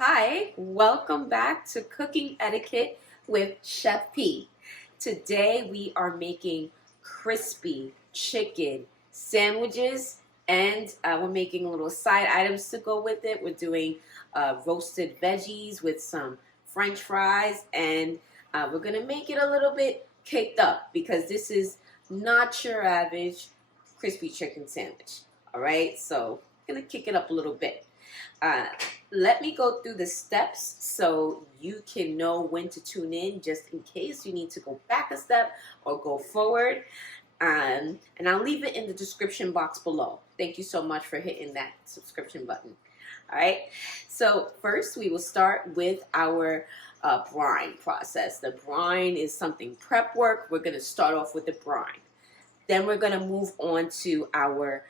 Hi, welcome back to Cooking Etiquette with Chef P. Today we are making crispy chicken sandwiches and we're making little side items to go with it. We're doing roasted veggies with some french fries and we're going to make it a little bit caked up because this is not your average crispy chicken sandwich. All right, so I'm going to kick it up a little bit. Uh, Let me go through the steps so you can know when to tune in just in case you need to go back a step or go forward. And I'll leave it in the description box below. Thank you so much for hitting that subscription button. All right. So first we will start with our brine process. The brine is something prep work. We're going to start off with the brine. Then we're going to move on to our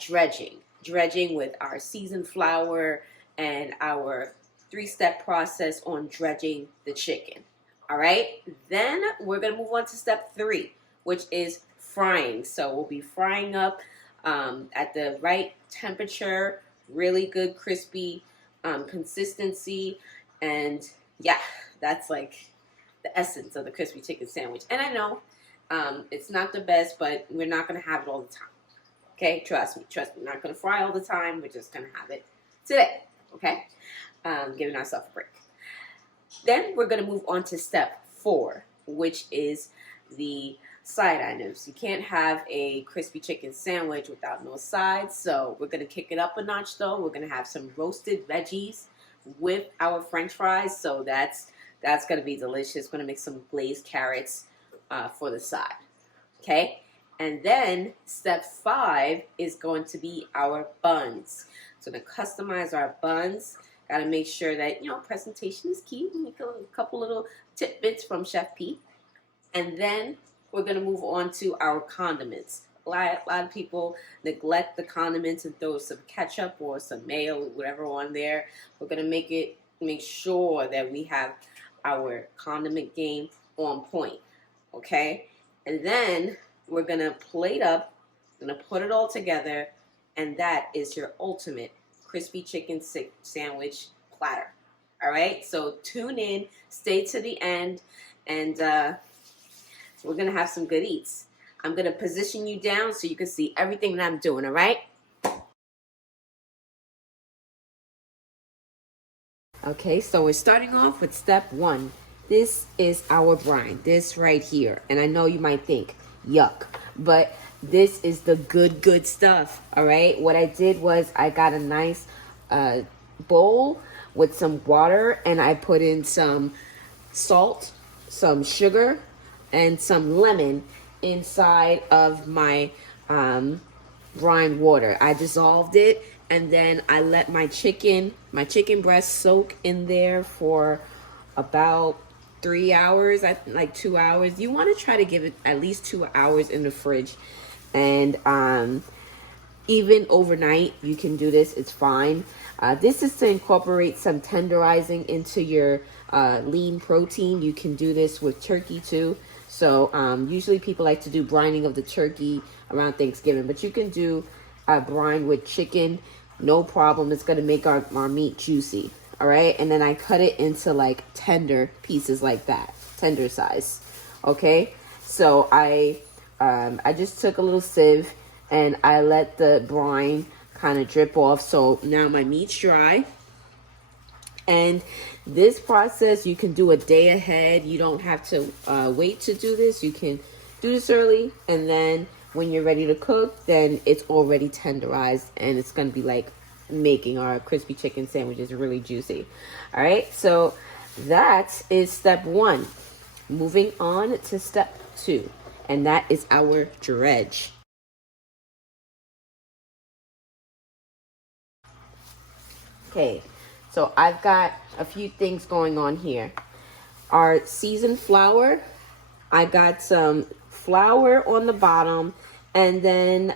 dredging. Dredging with our seasoned flour and our 3-step process on dredging the chicken. All right. Then we're going to move on to step 3, which is frying. So we'll be frying up at the right temperature, really good crispy consistency. And yeah, that's like the essence of the crispy chicken sandwich. And I know it's not the best, but we're not going to have it all the time. Okay, trust me. We're not going to fry all the time. We're just going to have it today. Okay, giving ourselves a break. Then we're going to move on to step 4, which is the side items. You can't have a crispy chicken sandwich without no sides. So we're going to kick it up a notch though. We're going to have some roasted veggies with our french fries. So that's going to be delicious. Going to make some glazed carrots for the side. Okay. And then step 5 is going to be our buns. So to customize our buns, got to make sure that, presentation is key. Make a couple little tidbits from Chef P. And then we're going to move on to our condiments. A lot of people neglect the condiments and throw some ketchup or some mayo, whatever on there. We're going to make sure that we have our condiment game on point. Okay? And then we're going to plate up, going to put it all together, and that is your ultimate crispy chicken sandwich platter. All right? So tune in, stay to the end, and we're going to have some good eats. I'm going to position you down so you can see everything that I'm doing, all right? Okay, so we're starting off with step 1. This is our brine, this right here. And I know you might think, yuck, but this is the good stuff. All right, what I did was I got a nice bowl with some water and I put in some salt, some sugar, and some lemon inside of my brine water. I dissolved it and then I let my chicken breast soak in there for about 3 hours, like 2 hours. You want to try to give it at least 2 hours in the fridge. And even overnight, you can do this. It's fine. This is to incorporate some tenderizing into your lean protein. You can do this with turkey too. So usually people like to do brining of the turkey around Thanksgiving. But you can do brine with chicken. No problem. It's going to make our meat juicy. All right, and then I cut it into like tender pieces like that, tender size. Okay, so I just took a little sieve and I let the brine kind of drip off. So now my meat's dry. And this process you can do a day ahead. You don't have to wait to do this. You can do this early, and then when you're ready to cook, then it's already tenderized, and it's gonna be like making our crispy chicken sandwiches really juicy. All right, so that is step 1. Moving on to step 2, and that is our dredge. Okay, so I've got a few things going on here. Our seasoned flour, I got some flour on the bottom. And then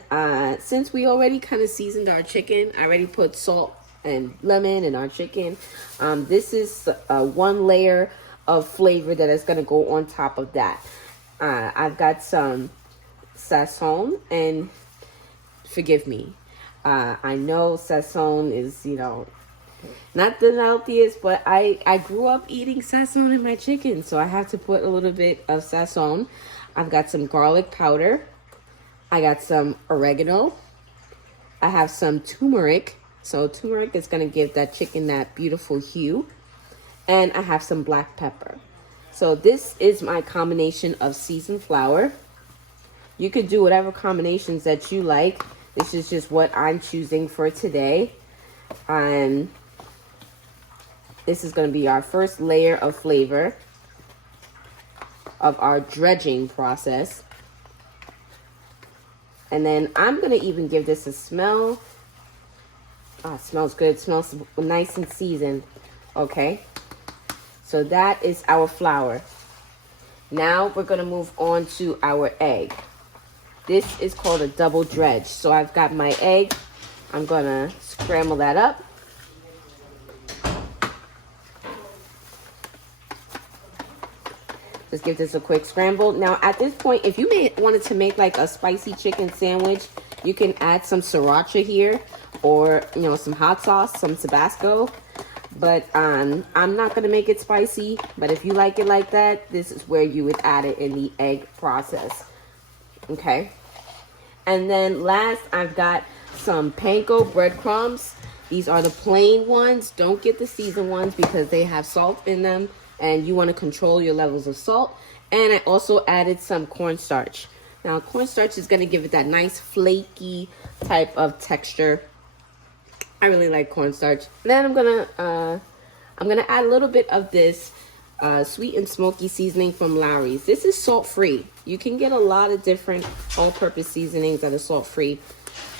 since we already kind of seasoned our chicken, I already put salt and lemon in our chicken. This is 1 layer of flavor that is going to go on top of that. I've got some sazon, and forgive me. I know sazon is, Not the healthiest, but I grew up eating sazon in my chicken, so I have to put a little bit of sazon. I've got some garlic powder. I got some oregano. I have some turmeric. So turmeric is going to give that chicken that beautiful hue. And I have some black pepper. So this is my combination of seasoned flour. You could do whatever combinations that you like. This is just what I'm choosing for today. This is going to be our first layer of flavor of our dredging process. And then I'm going to even give this a smell. Oh, it smells good. It smells nice and seasoned. Okay. So that is our flour. Now we're going to move on to our egg. This is called a double dredge. So I've got my egg. I'm going to scramble that up. Let's give this a quick scramble. Now, at this point, if you wanted to make like a spicy chicken sandwich, you can add some Sriracha here or, you know, some hot sauce, some Tabasco. But I'm not going to make it spicy. But if you like it like that, this is where you would add it in the egg process. Okay. And then last, I've got some Panko breadcrumbs. These are the plain ones. Don't get the seasoned ones because they have salt in them. And you want to control your levels of salt. And I also added some cornstarch. Now, cornstarch is going to give it that nice flaky type of texture. I really like cornstarch. Then I'm gonna add a little bit of this sweet and smoky seasoning from Lawry's. This is salt-free. You can get a lot of different all-purpose seasonings at a salt-free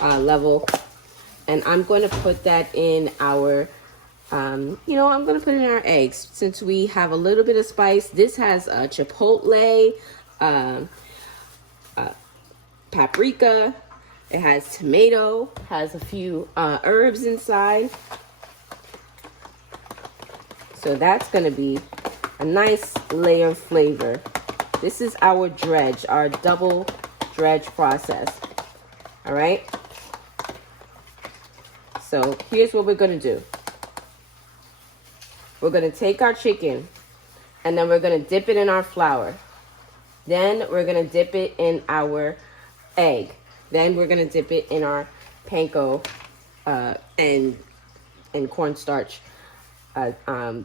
level. And I'm going to put that in our I'm going to put in our eggs since we have a little bit of spice. This has chipotle, paprika. It has tomato, has a few herbs inside. So that's going to be a nice layer of flavor. This is our dredge, our double dredge process. All right. So here's what we're going to do. We're going to take our chicken and then we're going to dip it in our flour. Then we're going to dip it in our egg. Then we're going to dip it in our panko and cornstarch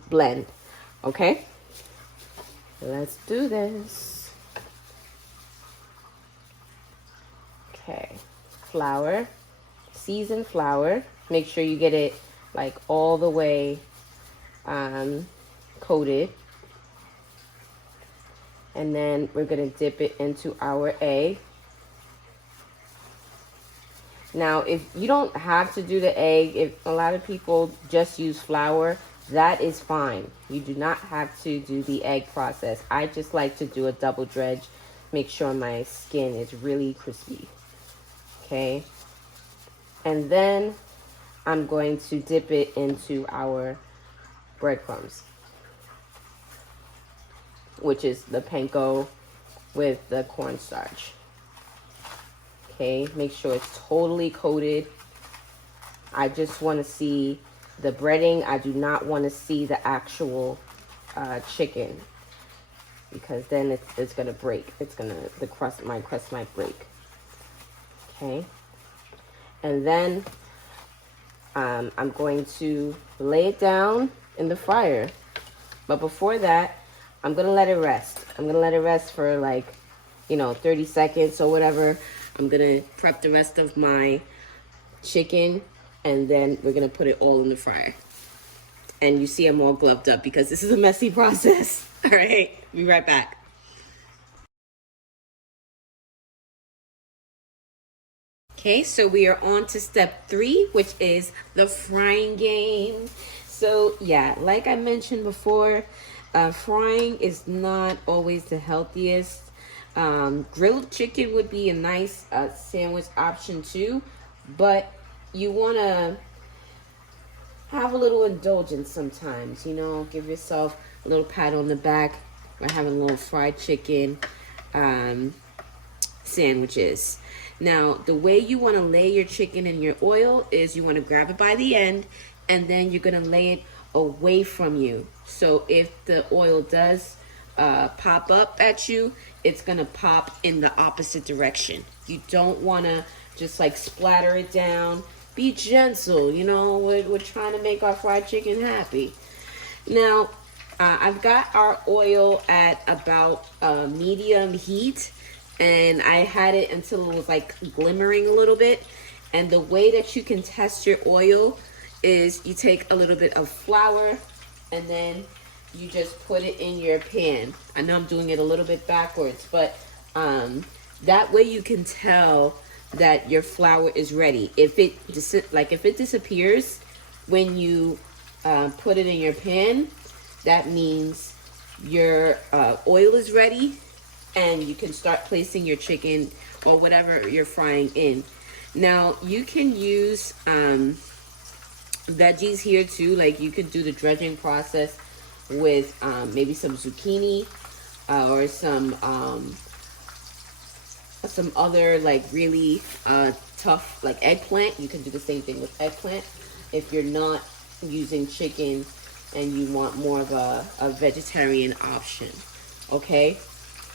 blend. Okay? Let's do this. Okay. Flour. Seasoned flour. Make sure you get it like all the way coated. And then we're going to dip it into our egg. Now, if you don't have to do the egg, if a lot of people just use flour, that is fine. You do not have to do the egg process. I just like to do a double dredge. Make sure my skin is really crispy. Okay. And then I'm going to dip it into our breadcrumbs, which is the panko with the cornstarch. Okay, make sure it's totally coated. I just want to see the breading. I do not want to see the actual chicken because then it's gonna break. My crust might break. Okay, and then I'm going to lay it down in the fryer. But before that, I'm going to let it rest. I'm going to let it rest for like, 30 seconds or whatever. I'm going to prep the rest of my chicken and then we're going to put it all in the fryer. And you see I'm all gloved up because this is a messy process. All right, be right back. Okay, so we are on to step 3, which is the frying game. So yeah, like I mentioned before, frying is not always the healthiest. Grilled chicken would be a nice sandwich option too, but you want to have a little indulgence sometimes, give yourself a little pat on the back by having a little fried chicken sandwiches. Now, the way you want to lay your chicken in your oil is you want to grab it by the end and then you're gonna lay it away from you. So if the oil does pop up at you, it's gonna pop in the opposite direction. You don't wanna just like splatter it down. Be gentle, you know, we're trying to make our fried chicken happy. Now, I've got our oil at about medium heat, and I had it until it was like glimmering a little bit. And the way that you can test your oil is you take a little bit of flour and then you just put it in your pan. I know I'm doing it a little bit backwards, but that way you can tell that your flour is ready. If it disappears when you put it in your pan, that means your oil is ready and you can start placing your chicken or whatever you're frying in. Now you can use veggies here too. Like you could do the dredging process with maybe some zucchini or some other like really tough like eggplant. You can do the same thing with eggplant if you're not using chicken and you want more of a vegetarian option. Okay,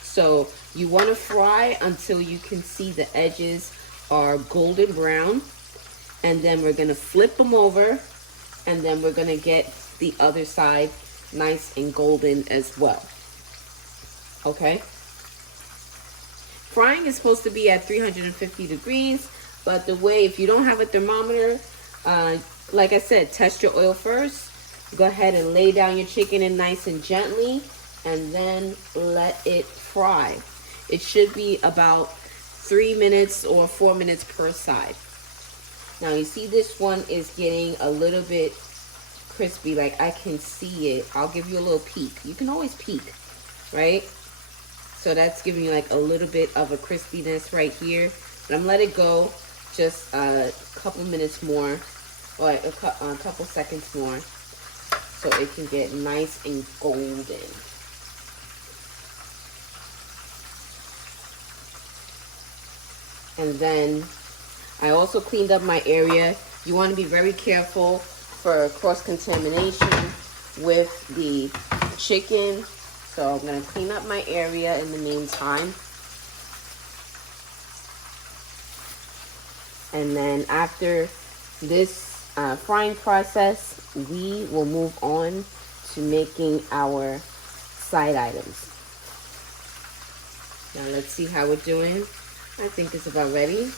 so you want to fry until you can see the edges are golden brown, and then we're going to flip them over, and then we're going to get the other side nice and golden as well. Okay, frying is supposed to be at 350 degrees, but the way, if you don't have a thermometer, like I said, test your oil first. Go ahead and lay down your chicken in nice and gently, and then let it fry. It should be about 3 minutes or 4 minutes per side. Now you see this one is getting a little bit crispy, like I can see it. I'll give you a little peek. You can always peek, right? So that's giving you like a little bit of a crispiness right here. But I'm gonna let it go just a couple minutes more, or a couple seconds more, so it can get nice and golden. And then I also cleaned up my area. You want to be very careful for cross-contamination with the chicken. So I'm going to clean up my area in the meantime. And then after this frying process, we will move on to making our side items. Now let's see how we're doing. I think it's about ready.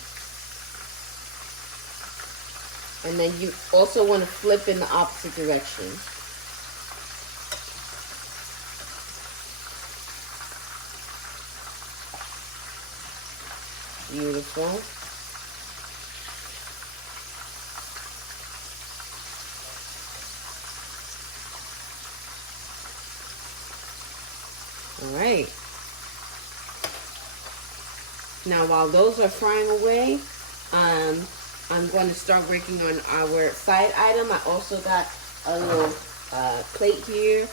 And then you also want to flip in the opposite direction. Beautiful. All right. Now, while those are frying away, I'm going to start working on our side item. I also got a little plate here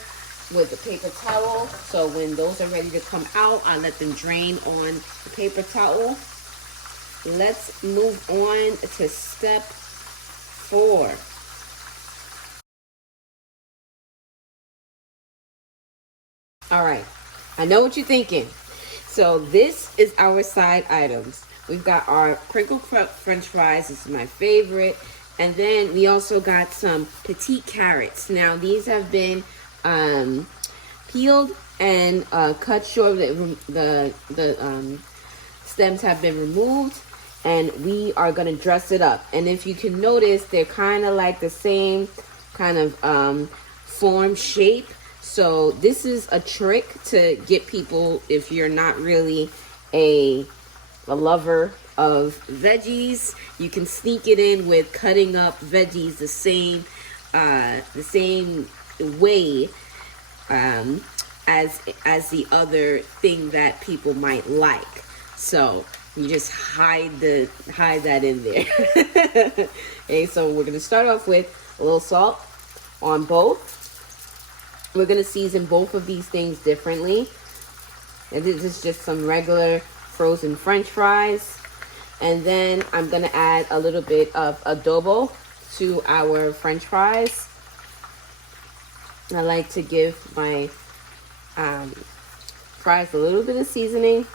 with the paper towel. So when those are ready to come out, I let them drain on the paper towel. Let's move on to step 4. All right, I know what you're thinking. So this is our side items. We've got our crinkle cut French fries. This is my favorite. And then we also got some petite carrots. Now these have been peeled and cut short. The stems have been removed, and we are gonna dress it up. And if you can notice, they're kind of like the same kind of form, shape. So this is a trick to get people, if you're not really a lover of veggies, you can sneak it in with cutting up veggies the same way as the other thing that people might like. So you just hide that in there. Okay, so we're gonna start off with a little salt on both. We're gonna season both of these things differently. And this is just some regular frozen French fries. And then I'm gonna add a little bit of adobo. to our French fries. I like to give my fries a little bit of seasoning.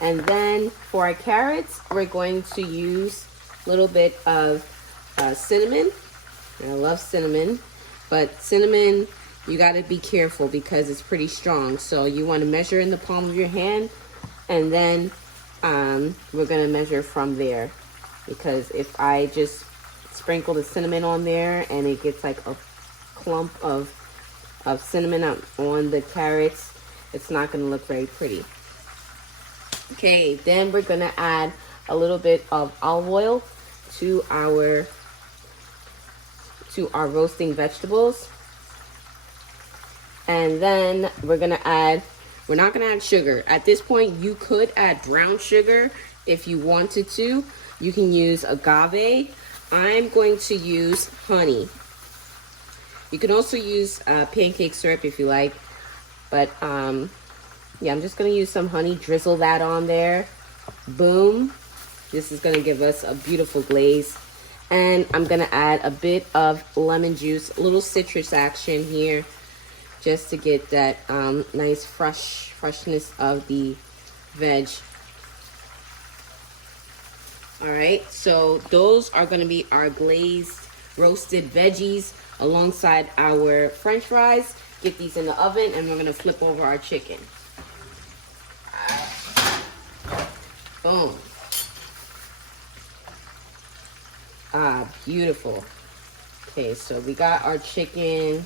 And then for our carrots, we're going to use a little bit of cinnamon. I love cinnamon, but cinnamon, you got to be careful because it's pretty strong. So you want to measure in the palm of your hand, and then we're going to measure from there. Because if I just sprinkle the cinnamon on there and it gets like a clump of cinnamon on the carrots, it's not going to look very pretty. Okay, then we're going to add a little bit of olive oil to our roasting vegetables. And then we're not going to add sugar. At this point, you could add brown sugar if you wanted to. You can use agave. I'm going to use honey. You can also use pancake syrup if you like. But yeah, I'm just going to use some honey, drizzle that on there. Boom. This is going to give us a beautiful glaze. And I'm going to add a bit of lemon juice, a little citrus action here, just to get that nice freshness of the veg. All right, so those are going to be our glazed roasted veggies alongside our French fries. Get these in the oven, and we're going to flip over our chicken. Boom. Ah, beautiful. Okay, so we got our chicken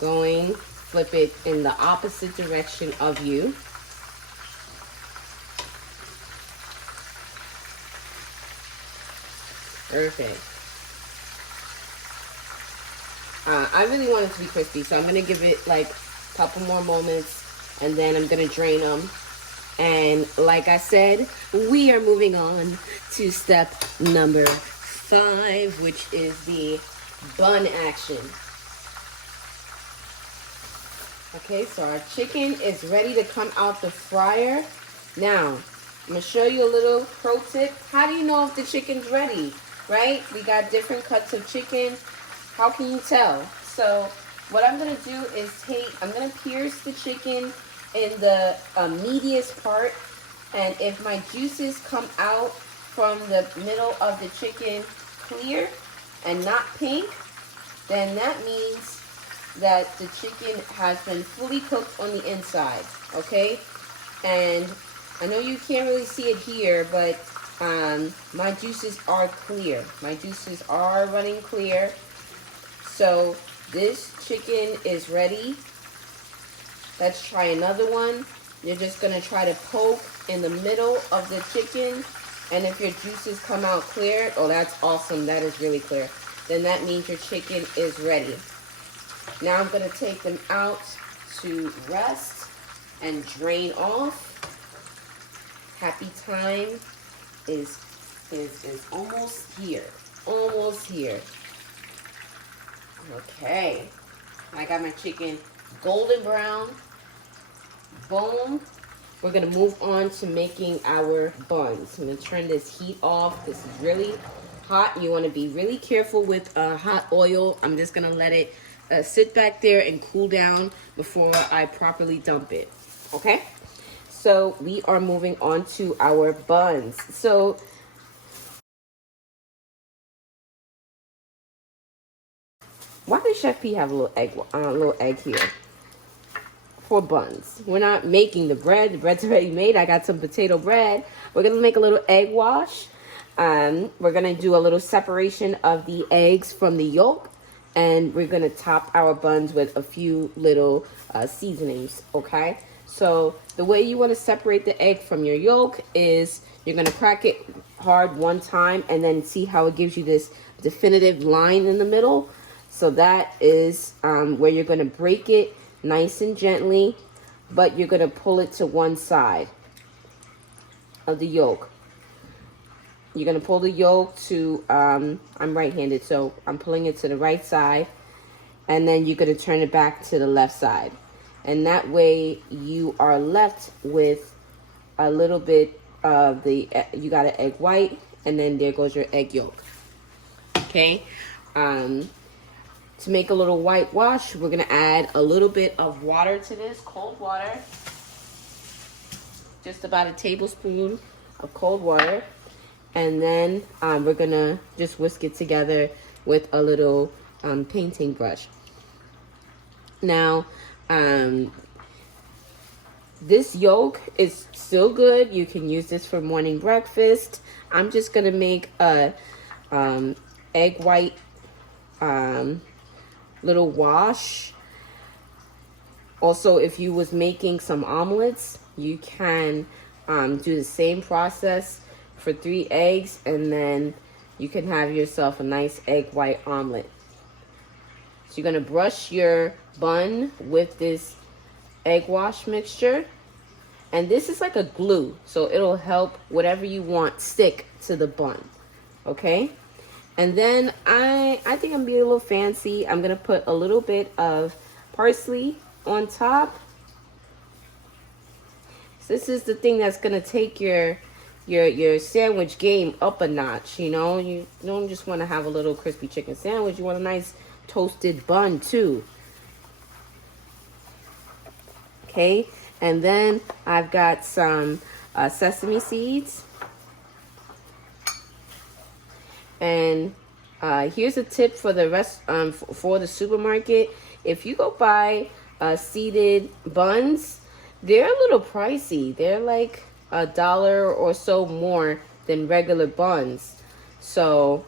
going. Flip it in the opposite direction of you. Perfect. I really want it to be crispy, so I'm going to give it like a couple more moments, and then I'm going to drain them. And like I said, we are moving on to step number 5, which is the bun action. Okay, so our chicken is ready to come out the fryer. Now, I'm going to show you a little pro tip. How do you know if the chicken's ready, right? We got different cuts of chicken. How can you tell? So what I'm going to do is I'm going to pierce the chicken in the meatiest part, and if my juices come out from the middle of the chicken clear and not pink, then that means that the chicken has been fully cooked on the inside, okay? And I know you can't really see it here, but my juices are clear. My juices are running clear. So this chicken is ready. Let's try another one. You're just going to try to poke in the middle of the chicken. And if your juices come out clear, oh, that's awesome. That is really clear. Then that means your chicken is ready. Now I'm going to take them out to rest and drain off. Happy time is almost here. Almost here. Okay. I got my chicken golden brown. Boom. We're going to move on to making our buns. I'm going to turn this heat off. This is really hot. You want to be really careful with hot oil. I'm just going to let it sit back there and cool down before I properly dump it. Okay? So we are moving on to our buns. So why does Chef P have a little egg here? For buns. We're not making the bread. The bread's already made. I got some potato bread. We're going to make a little egg wash. We're going to do a little separation of the eggs from the yolk. And we're going to top our buns with a few little seasonings. Okay? So the way you want to separate the egg from your yolk is you're going to crack it hard one time and then see how it gives you this definitive line in the middle. So that is where you're going to break it nice and gently, but you're going to pull it to one side of the yolk. You're going to pull the yolk to, I'm right-handed, so I'm pulling it to the right side, and then you're going to turn it back to the left side. And that way you are left with a little bit of you got an egg white and then there goes your egg yolk. Okay. To make a little whitewash, we're gonna add a little bit of water to this, cold water. Just about a tablespoon of cold water. And then we're gonna just whisk it together with a little painting brush. Now, this yolk is still good. You can use this for morning breakfast. I'm just gonna make a egg white little wash. Also, if you was making some omelets, you can do the same process for 3 eggs, and then you can have yourself a nice egg white omelet. So you're gonna brush your bun with this egg wash mixture, and this is like a glue, so it'll help whatever you want stick to the bun. Okay. And then I think I'm being a little fancy. I'm gonna put a little bit of parsley on top. So this is the thing that's gonna take your sandwich game up a notch. You know, you don't just want to have a little crispy chicken sandwich. You want a nice toasted bun too. Okay, and then I've got some sesame seeds. And here's a tip for the rest for the supermarket. If you go buy seeded buns, they're a little pricey. They're like $1 or so more than regular buns. So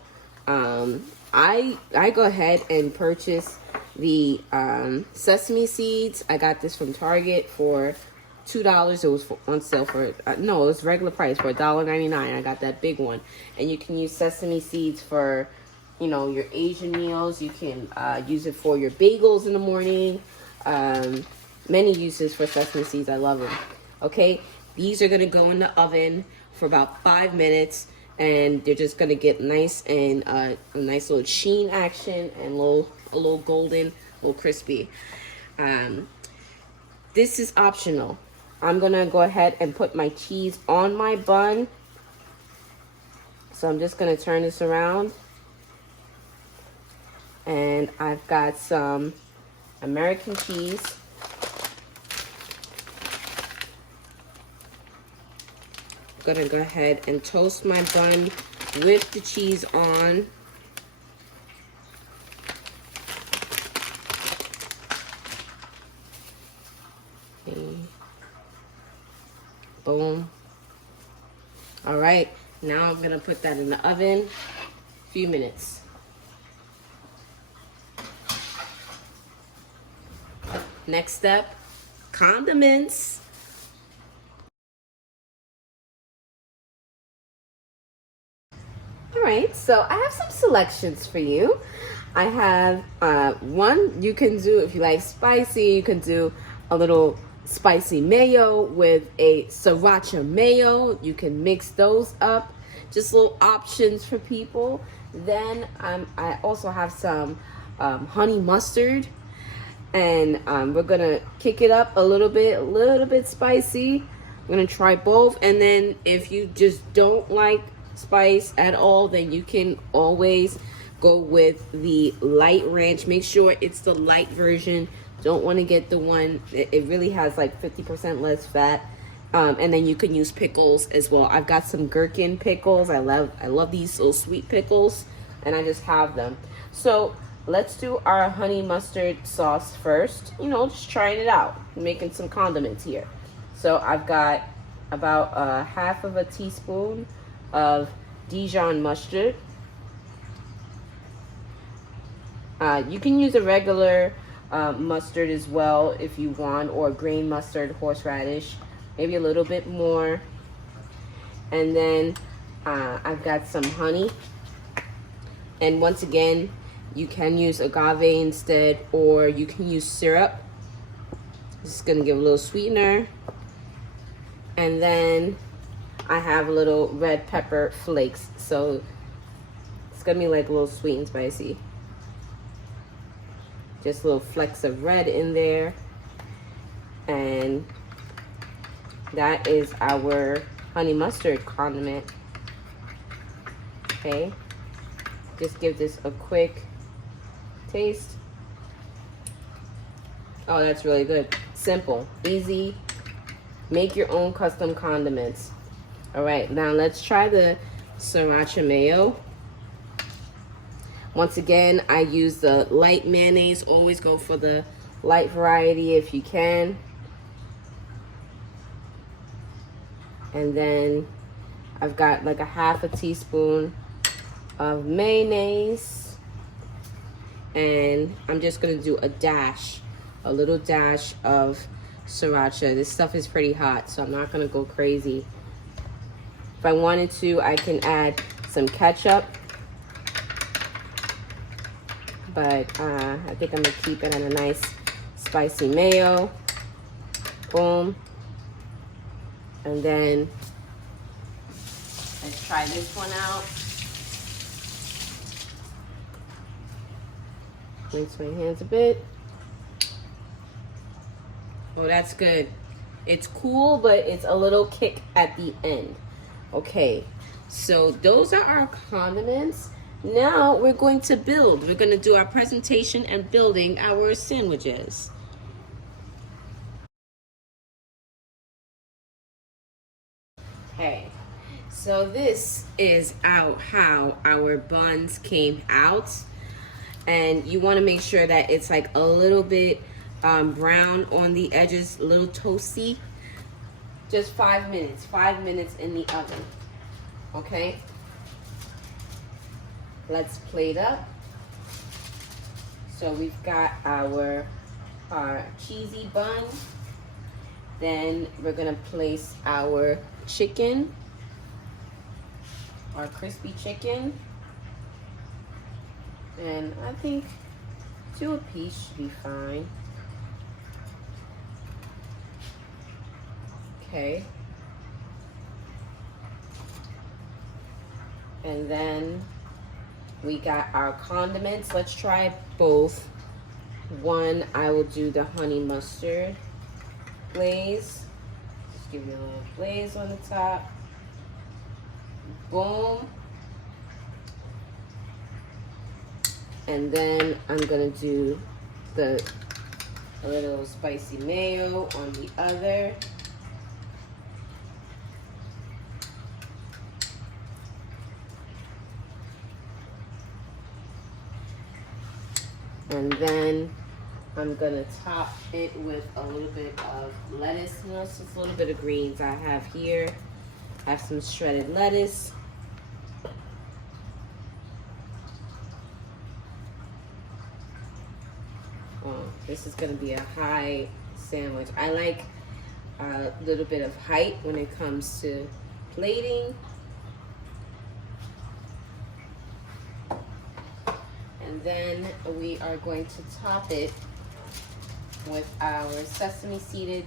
I go ahead and purchase the sesame seeds. I got this from Target for $2. It was on sale for no, it was regular price for $1.99. I got that big one. And you can use sesame seeds for, you know, your Asian meals. You can use it for your bagels in the morning. Many uses for sesame seeds. I love them. Okay, these are gonna go in the oven for about 5 minutes, and they're just gonna get nice and a nice little sheen action and a little golden, a little crispy. This is optional. I'm gonna go ahead and put my cheese on my bun. So I'm just gonna turn this around. And I've got some American cheese. I'm gonna go ahead and toast my bun with the cheese on. Okay. Boom. All right, now I'm gonna put that in the oven a few minutes. Next step, condiments. All right, so I have some selections for you. I have one you can do if you like spicy. You can do a little spicy mayo with a Sriracha mayo. You can mix those up. Just little options for people. Then I also have some honey mustard, and we're gonna kick it up a little bit spicy. I'm gonna try both, and then if you just don't like spice at all, then you can always go with the light ranch. Make sure it's the light version. Don't want to get the one, it really has like 50% less fat. And then you can use pickles as well. I've got some gherkin pickles. I love these little sweet pickles, and I just have them. So let's do our honey mustard sauce first. You know, just trying it out, making some condiments here. So I've got about 1/2 teaspoon of Dijon mustard. You can use a regular mustard as well if you want, or grain mustard, horseradish, maybe a little bit more. And then I've got some honey, and once again you can use agave instead, or you can use syrup. Just gonna give a little sweetener. And then I have a little red pepper flakes, so it's gonna be like a little sweet and spicy. Just little flecks of red in there. And that is our honey mustard condiment. Okay, just give this a quick taste. Oh, that's really good. Simple, easy. Make your own custom condiments. All right, now let's try the Sriracha Mayo. Once again, I use the light mayonnaise. Always go for the light variety if you can. And then I've got like a half a teaspoon of mayonnaise. And I'm just gonna do a little dash of Sriracha. This stuff is pretty hot, so I'm not gonna go crazy. If I wanted to, I can add some ketchup, but I think I'm gonna keep it on a nice spicy mayo. Boom. And then let's try this one out. Rinse my hands a bit. Oh, that's good. It's cool, but it's a little kick at the end. Okay, so those are our condiments. Now we're going to build. We're going to do our presentation and building our sandwiches. Okay, so this is how our buns came out. And you want to make sure that it's like a little bit brown on the edges, a little toasty. Just 5 minutes, 5 minutes in the oven. Okay, let's plate up. So we've got our cheesy bun. Then we're gonna place our chicken, our crispy chicken. And I think 2 apiece should be fine. Okay. And then we got our condiments. Let's try both. One, I will do the honey mustard glaze. Just give you a little glaze on the top. Boom. And then I'm gonna do a little spicy mayo on the other. And then I'm gonna top it with a little bit of lettuce. You know, it's just a little bit of greens I have here. I have some shredded lettuce. Oh, this is gonna be a high sandwich. I like a little bit of height when it comes to plating. And then we are going to top it with our sesame seeded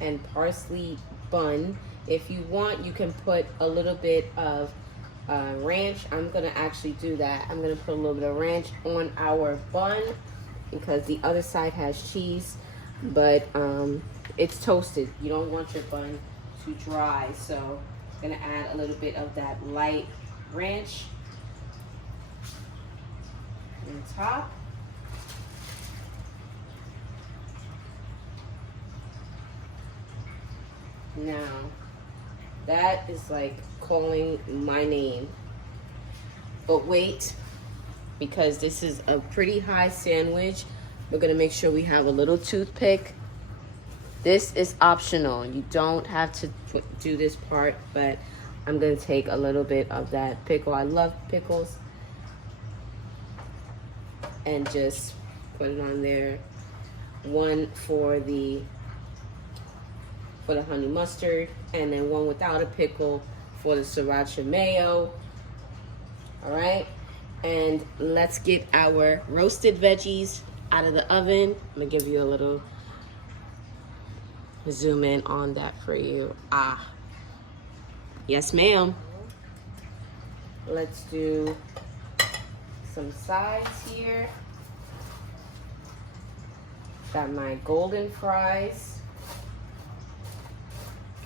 and parsley bun. If you want, you can put a little bit of ranch. I'm gonna actually do that. I'm gonna put a little bit of ranch on our bun because the other side has cheese, but it's toasted. You don't want your bun too dry, so I'm gonna add a little bit of that light ranch on top. Now, that is like calling my name. But wait, because this is a pretty high sandwich, we're gonna make sure we have a little toothpick. This is optional. You don't have to do this part, but I'm gonna take a little bit of that pickle. I love pickles. And just put it on there. One for the honey mustard, and then one without a pickle for the sriracha mayo. All right, and let's get our roasted veggies out of the oven. I'm gonna give you a little zoom in on that for you. Ah, yes ma'am. Let's do some sides here. Got my golden fries.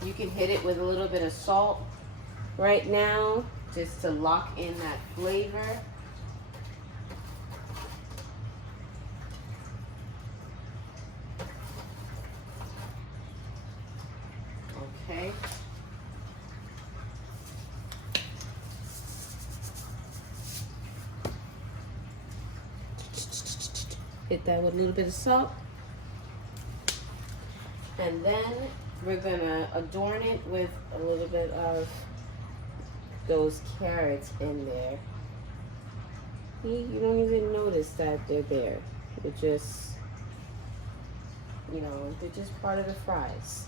You can hit it with a little bit of salt right now just to lock in that flavor. Okay. Hit that with a little bit of salt. And then we're gonna adorn it with a little bit of those carrots in there. You don't even notice that they're there. They're just, you know, they're just part of the fries.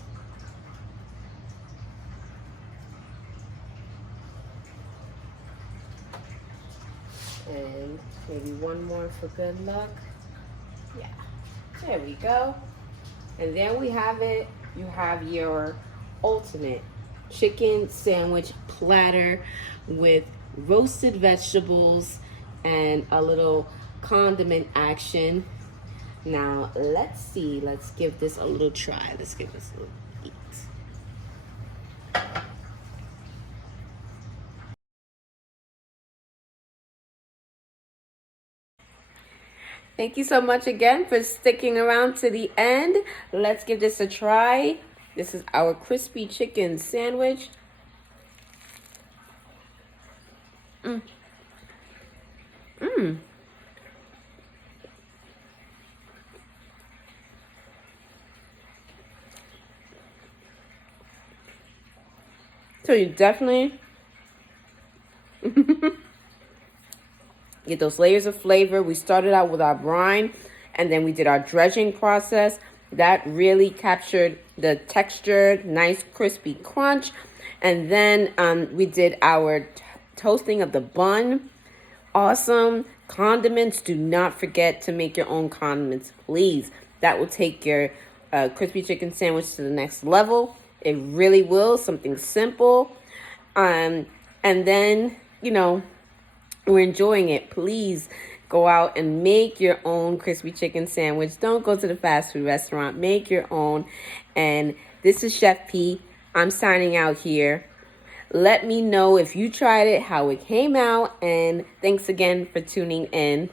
And maybe one more for good luck. Yeah, there we go. And then we have it. You have your ultimate chicken sandwich platter with roasted vegetables and a little condiment action. Now, let's see. Let's give this a little try. Let's give this a little eat. Thank you so much again for sticking around to the end. Let's give this a try. This is our crispy chicken sandwich. Mmm. Mmm. So you definitely get those layers of flavor. We started out with our brine, and then we did our dredging process. That really captured the texture, nice crispy crunch. And then we did our toasting of the bun. Awesome. Condiments. Do not forget to make your own condiments, please. That will take your crispy chicken sandwich to the next level. It really will. Something simple. And then, you know, we're enjoying it. Please go out and make your own crispy chicken sandwich. Don't go to the fast food restaurant. Make your own. And this is Chef P. I'm signing out here. Let me know if you tried it, how it came out, and thanks again for tuning in.